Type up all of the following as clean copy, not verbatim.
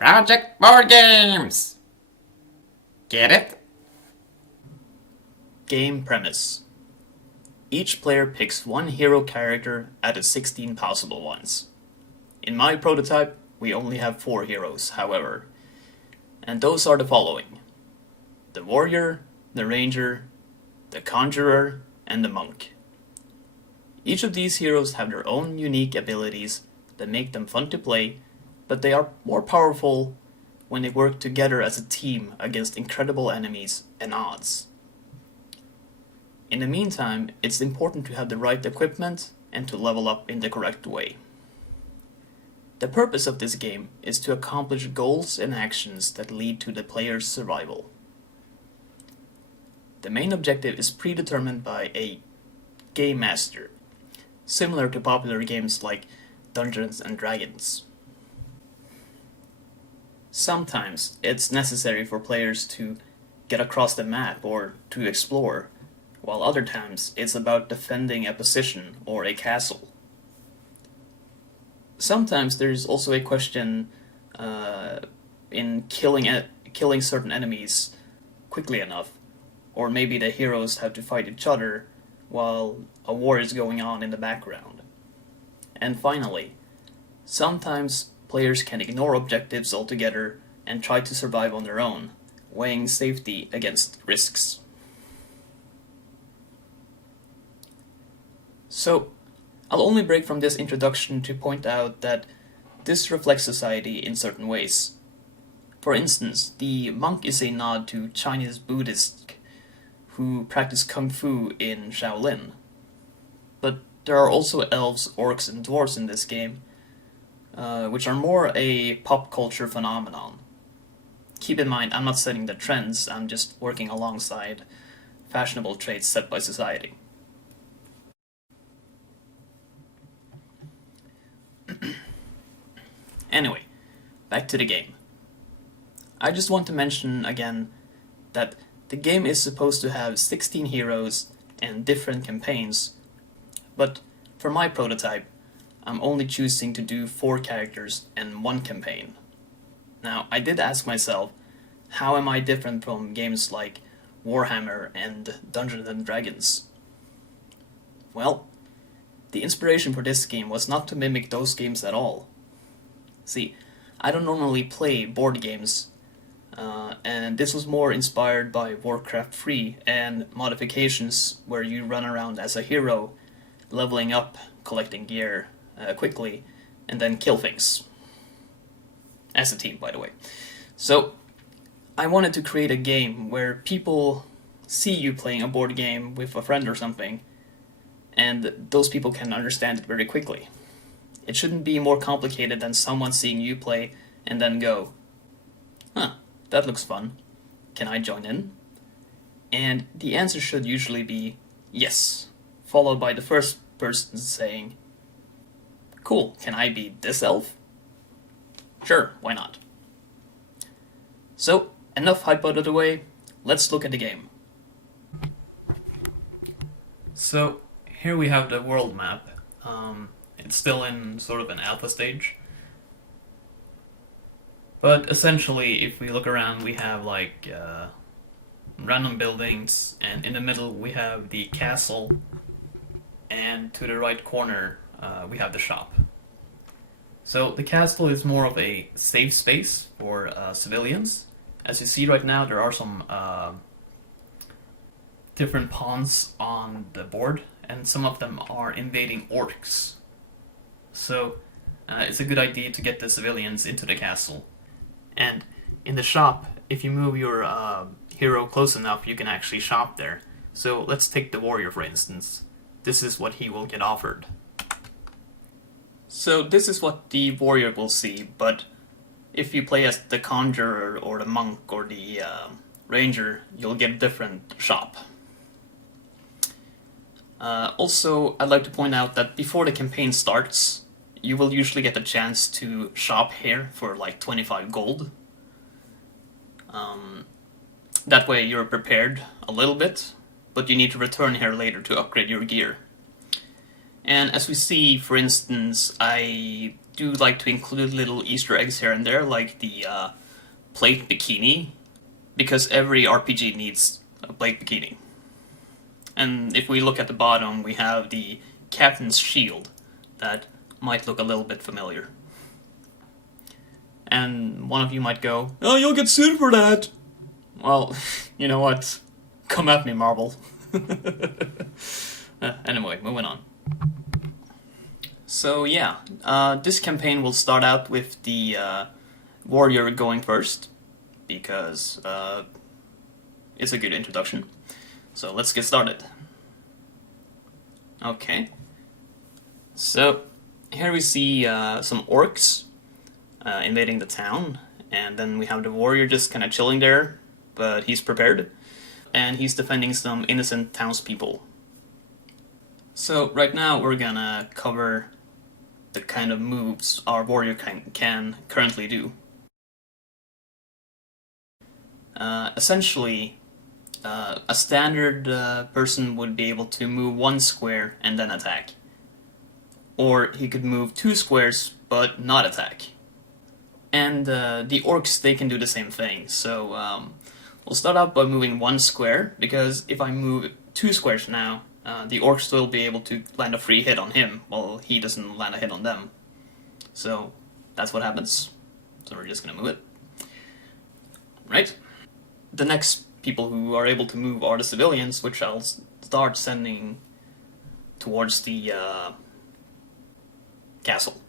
Project Board Games! Get it? Game premise. Each player picks one hero character out of 16 possible ones. In my prototype, we only have 4 heroes, however, and those are the following: the warrior, the ranger, the conjurer, and the monk. Each of these heroes have their own unique abilities that make them fun to play, but they are more powerful when they work together as a team against incredible enemies and odds. In the meantime, it's important to have the right equipment and to level up in the correct way. The purpose of this game is to accomplish goals and actions that lead to the player's survival. The main objective is predetermined by a game master, similar to popular games like Dungeons and Dragons. Sometimes it's necessary for players to get across the map or to explore, while other times it's about defending a position or a castle. Sometimes there's also a question in killing certain enemies quickly enough, or maybe the heroes have to fight each other while a war is going on in the background. And finally, sometimes players can ignore objectives altogether and try to survive on their own, weighing safety against risks. So, I'll only break from this introduction to point out that this reflects society in certain ways. For instance, the monk is a nod to Chinese Buddhists who practice Kung Fu in Shaolin. But there are also elves, orcs, and dwarves in this game, which are more a pop culture phenomenon. Keep in mind, I'm not setting the trends, I'm just working alongside fashionable traits set by society. Anyway, back to the game. I just want to mention again that the game is supposed to have 16 heroes and different campaigns, but for my prototype, I'm only choosing to do 4 characters and 1 campaign. Now, I did ask myself, how am I different from games like Warhammer and Dungeons and Dragons? Well, the inspiration for this game was not to mimic those games at all. See, I don't normally play board games, and this was more inspired by Warcraft 3 and modifications where you run around as a hero, leveling up, collecting gear quickly, and then kill things. As a team, by the way. So, I wanted to create a game where people see you playing a board game with a friend or something, and those people can understand it very quickly. It shouldn't be more complicated than someone seeing you play and then go, "Huh, that looks fun. Can I join in?" And the answer should usually be yes, followed by the first person saying, "Cool, can I be this elf?" Sure, why not? So, enough hype out of the way, let's look at the game. So, here we have the world map. It's still in sort of an alpha stage. But essentially, if we look around, we have like random buildings, and in the middle we have the castle, and to the right corner we have the shop. So the castle is more of a safe space for civilians. As you see right now, there are some different pawns on the board, and some of them are invading orcs. So it's a good idea to get the civilians into the castle. And in the shop, if you move your hero close enough, you can actually shop there. So let's take the warrior for instance. This is what he will get offered. So this is what the warrior will see, but if you play as the conjurer or the monk or the ranger, you'll get a different shop. Also, I'd like to point out that before the campaign starts, you will usually get a chance to shop here for like 25 gold. That way you're prepared a little bit, but you need to return here later to upgrade your gear. And as we see, for instance, I do like to include little Easter eggs here and there, like the plate bikini, because every RPG needs a plate bikini. And if we look at the bottom, we have the captain's shield that might look a little bit familiar. And one of you might go, "Oh, you'll get sued for that!" Well, you know what? Come at me, Marvel. Anyway, moving on. So yeah, this campaign will start out with the warrior going first, because it's a good introduction. So let's get started. Okay. So here we see some orcs invading the town, and then we have the warrior just kind of chilling there, but he's prepared, and he's defending some innocent townspeople. So right now we're gonna cover the kind of moves our warrior can currently do. Essentially, a standard person would be able to move 1 square and then attack. Or he could move 2 squares but not attack. And the orcs, they can do the same thing. So we'll start out by moving 1 square, because if I move 2 squares now, the orcs will be able to land a free hit on him, while he doesn't land a hit on them. So that's what happens. So we're just gonna move it. Right? The next people who are able to move are the civilians, which I'll start sending towards the castle.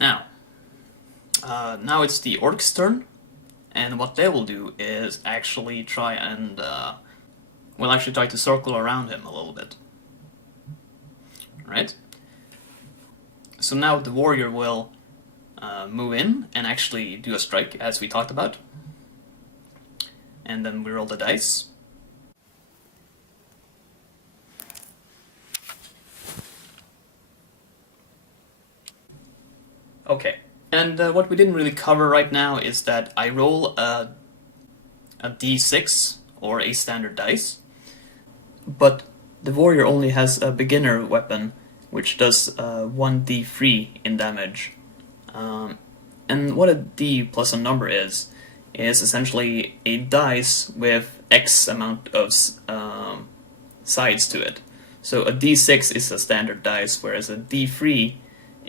Now it's the orcs' turn, and what they will do is actually try and try to circle around him a little bit. Right? So now the warrior will move in and actually do a strike, as we talked about. And then we roll the dice. Okay, and what we didn't really cover right now is that I roll a d6, or a standard dice, but the warrior only has a beginner weapon, which does 1d3 in damage. And what a d plus a number is essentially a dice with X amount of sides to it. So a d6 is a standard dice, whereas a d3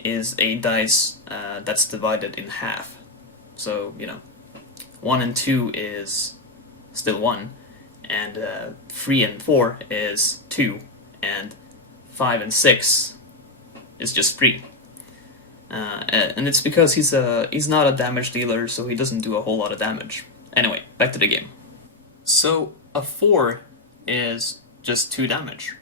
is a dice that's divided in half. So, 1 and 2 is still 1, and 3 and 4 is 2, and 5 and 6 is just 3. And it's because he's not a damage dealer, so he doesn't do a whole lot of damage. Anyway, back to the game. So a 4 is just 2 damage.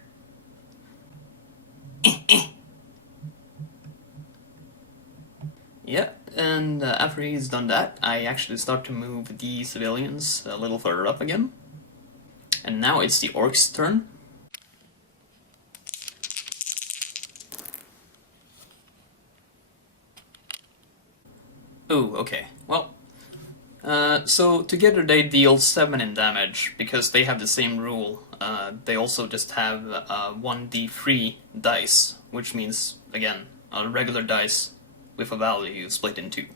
Yeah, and after he's done that, I actually start to move the civilians a little further up again. And now it's the orcs' turn. Oh, okay. Well, so together they deal 7 in damage, because they have the same rule. They also just have 1d3 dice, which means, again, a regular dice with a value split in 2.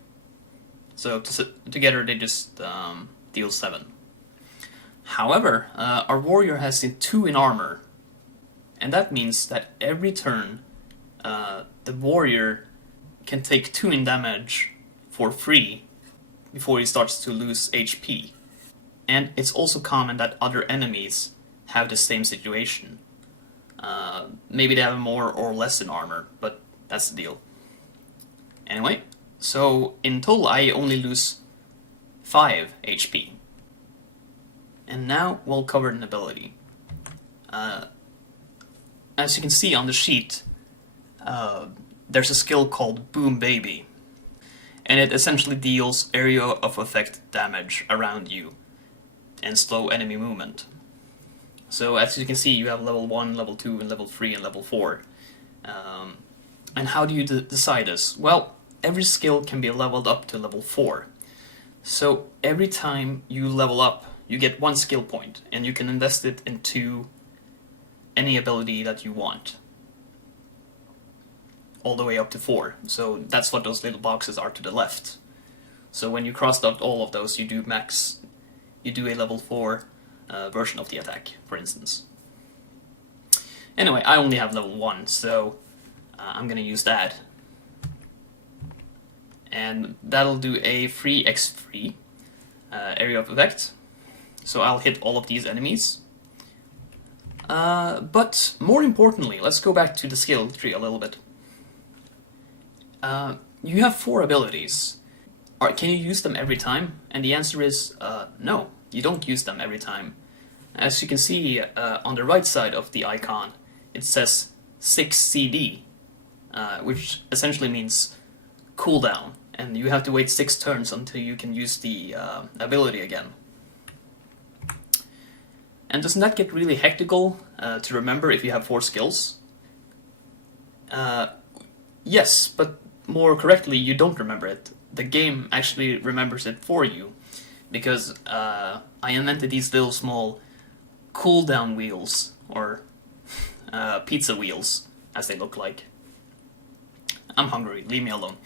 So together they just deal 7. However, our warrior has 2 in armor, and that means that every turn the warrior can take 2 in damage for free before he starts to lose HP. And it's also common that other enemies have the same situation. Maybe they have more or less in armor, but that's the deal. Anyway, so in total I only lose 5 HP. And now we'll cover an ability. As you can see on the sheet, there's a skill called Boom Baby. And it essentially deals area of effect damage around you and slow enemy movement. So as you can see, you have level 1, level 2, and level 3, and level 4. And how do you decide this? Well, every skill can be leveled up to level 4. So every time you level up, you get 1 skill point, and you can invest it into any ability that you want. all the way up to 4. So that's what those little boxes are to the left. So when you crossed out all of those, you do a level 4 version of the attack, for instance. Anyway, I only have level 1, so I'm gonna use that. And that'll do a 3x3 area of effect. So I'll hit all of these enemies. But more importantly, let's go back to the skill tree a little bit. You have 4 abilities. Can you use them every time? And the answer is no, you don't use them every time. As you can see on the right side of the icon, it says 6 CD, which essentially means cooldown, and you have to wait 6 turns until you can use the ability again. And doesn't that get really hectical to remember if you have 4 skills? Yes, but more correctly, you don't remember it. The game actually remembers it for you, because I invented these little small cooldown wheels, or pizza wheels, as they look like. I'm hungry, leave me alone.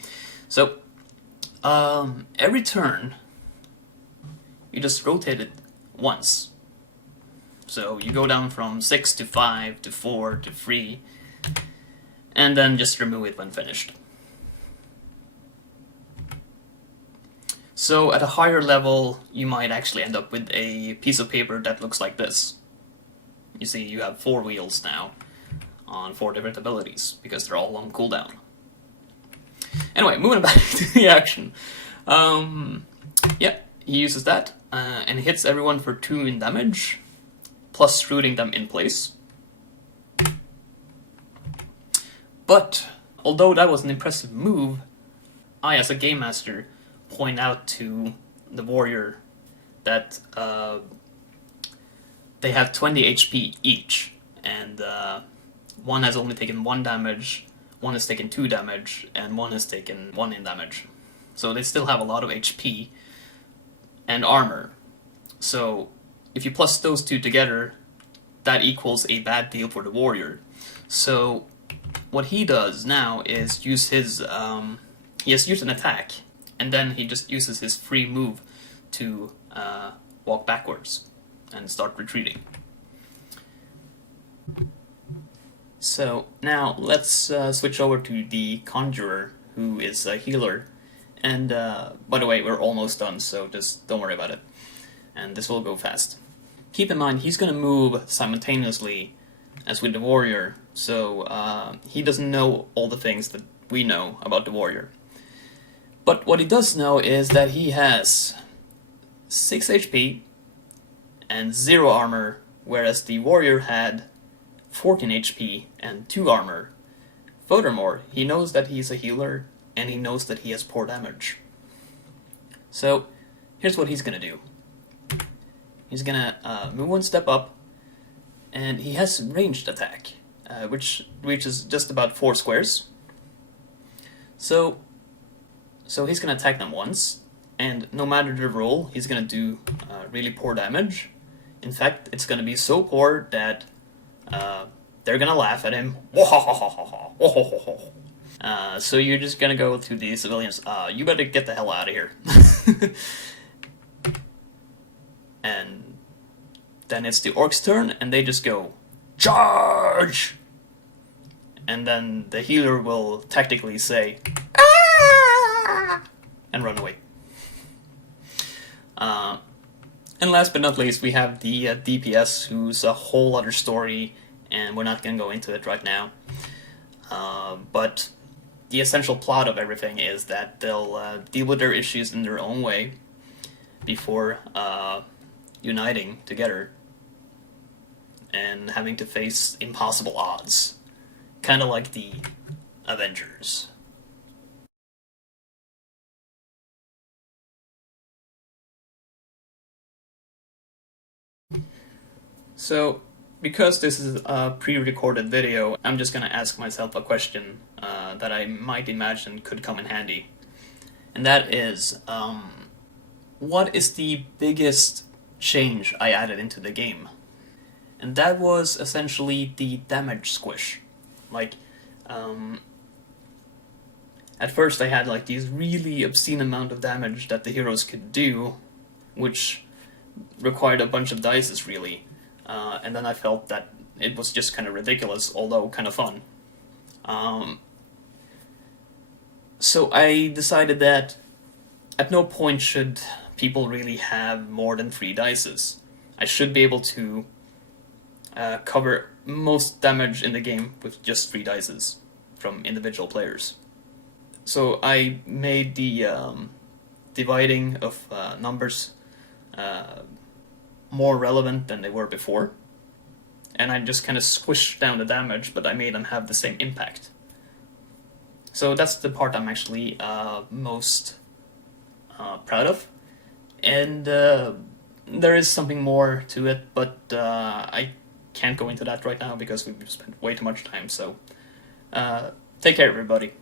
So, every turn, you just rotate it once. So you go down from 6 to 5 to 4 to 3, and then just remove it when finished. So at a higher level, you might actually end up with a piece of paper that looks like this. You see, you have 4 wheels now on 4 different abilities, because they're all on cooldown. Anyway, moving back to the action. Yeah, he uses that, and hits everyone for 2 in damage, plus rooting them in place. But, although that was an impressive move, I, as a game master, point out to the warrior that they have 20 HP each, and one has only taken 1 damage, one has taken 2 damage, and one has taken 1 in damage. So they still have a lot of HP and armor. So if you plus those 2 together, that equals a bad deal for the warrior. So what he does now is use his, he has used an attack, and then he just uses his free move to walk backwards and start retreating. So now let's switch over to the Conjurer, who is a healer. And by the way, we're almost done, so just don't worry about it. And this will go fast. Keep in mind, he's going to move simultaneously as with the warrior, so he doesn't know all the things that we know about the warrior. But what he does know is that he has 6 HP and 0 armor, whereas the warrior had 14 HP and 2 armor. Furthermore, he knows that he's a healer, and he knows that he has poor damage. So, here's what he's gonna do. He's gonna move 1 step up, and he has ranged attack, which reaches just about 4 squares. So he's gonna attack them once, and no matter the roll, he's gonna do really poor damage. In fact, it's gonna be so poor that they're gonna laugh at him. So you're just gonna go to the civilians, you better get the hell out of here. And then it's the orcs' turn, and they just go, charge! And then the healer will tactically say, ah! And run away. And last but not least, we have the DPS, who's a whole other story, and we're not gonna go into it right now. But the essential plot of everything is that they'll deal with their issues in their own way before uniting together and having to face impossible odds. Kind of like the Avengers. So, because this is a pre-recorded video, I'm just gonna ask myself a question that I might imagine could come in handy. And that is, what is the biggest change I added into the game? And that was essentially the damage squish. Like, at first I had like these really obscene amount of damage that the heroes could do, which required a bunch of dices really, and then I felt that it was just kind of ridiculous, although kind of fun. So I decided that at no point should people really have more than 3 dices. I should be able to cover most damage in the game with just 3 dices from individual players. So I made the dividing of numbers more relevant than they were before, and I just kind of squished down the damage, but I made them have the same impact. So that's the part I'm actually most proud of, and there is something more to it, but I can't go into that right now because we've spent way too much time, so take care everybody.